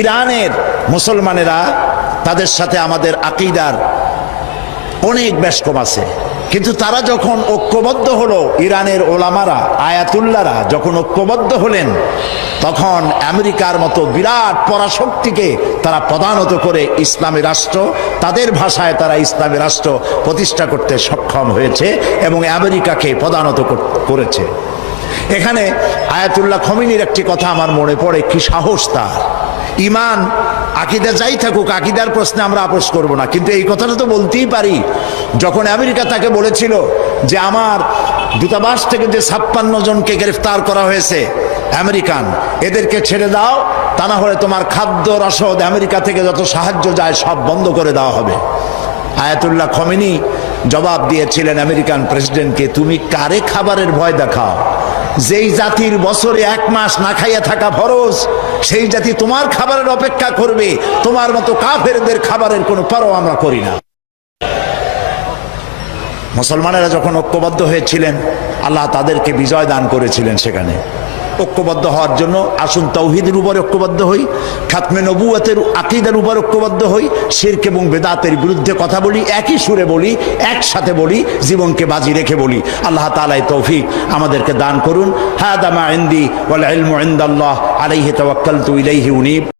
ইরানের মুসলমানেরা তাদের সাথে আমাদের আকীদার অনেক বেশকম আছে, কিন্তু তারা যখন ঐক্যবদ্ধ হলো, ইরানের ওলামারা আয়াতুল্লাহরা যখন ঐক্যবদ্ধ হলেন, তখন আমেরিকার মতো বিরাট পরাশক্তিকে তারা প্রধানত করে ইসলামী রাষ্ট্র, তাদের ভাষায় তারা ইসলামী রাষ্ট্র প্রতিষ্ঠা করতে সক্ষম হয়েছে এবং আমেরিকাকে প্রধানত করেছে। এখানে আয়াতুল্লাহ খমিনীর একটি কথা আমার মনে পড়ে, কি সাহস তার! ইমান আকীদা যাই থাকুক, আকীদার প্রশ্নে আমরা আপোষ করব না, কিন্তু এই কথাটা তো বলতেই পারি। যখন আমেরিকা তাকে বলেছিল যে আমার দূতাবাস থেকে যে 56 জনকে গ্রেফতার করা হয়েছে আমেরিকান, এদেরকে ছেড়ে দাও, তা না হলে তোমার খাদ্য রসদ আমেরিকা থেকে যত সাহায্য যায় সব বন্ধ করে দেওয়া হবে। আয়াতুল্লাহ খমিনী জবাব দিয়েছিলেন আমেরিকান প্রেসিডেন্টকে, তুমি কারে খাবারের ভয় দেখাও? যেই জাতির বছরে 1 মাস না খাইয়া থাকা ফরজ, সেই জাতি তোমার খাবারের অপেক্ষা করবে? তোমার মতো কাফেরদের খাবারের কোনো পরোয়া আমরা করি না। মুসলমানেরা যখন ঐক্যবদ্ধ হয়েছিলেন, আল্লাহ তাদেরকে বিজয় দান করেছিলেন। সেখানে ঐক্যবদ্ধ হওয়ার জন্য আসুন তাওহীদের উপর ঐক্যবদ্ধ হই, খাতমে নবুয়তের আকীদার উপর ঐক্যবদ্ধ হই, শিরক এবং বেদাতের বিরুদ্ধে কথা বলি, একই সুরে বলি, একসাথে বলি, জীবনকে বাজি রেখে বলি। আল্লাহ তাআলা তৌফিক আমাদেরকে দান করুন। হাদা মা ইনদি ওয়াল ইলমু ইনদাল্লাহ আলাইহি তাওয়াক্কালতু ইলাইহি উনীব।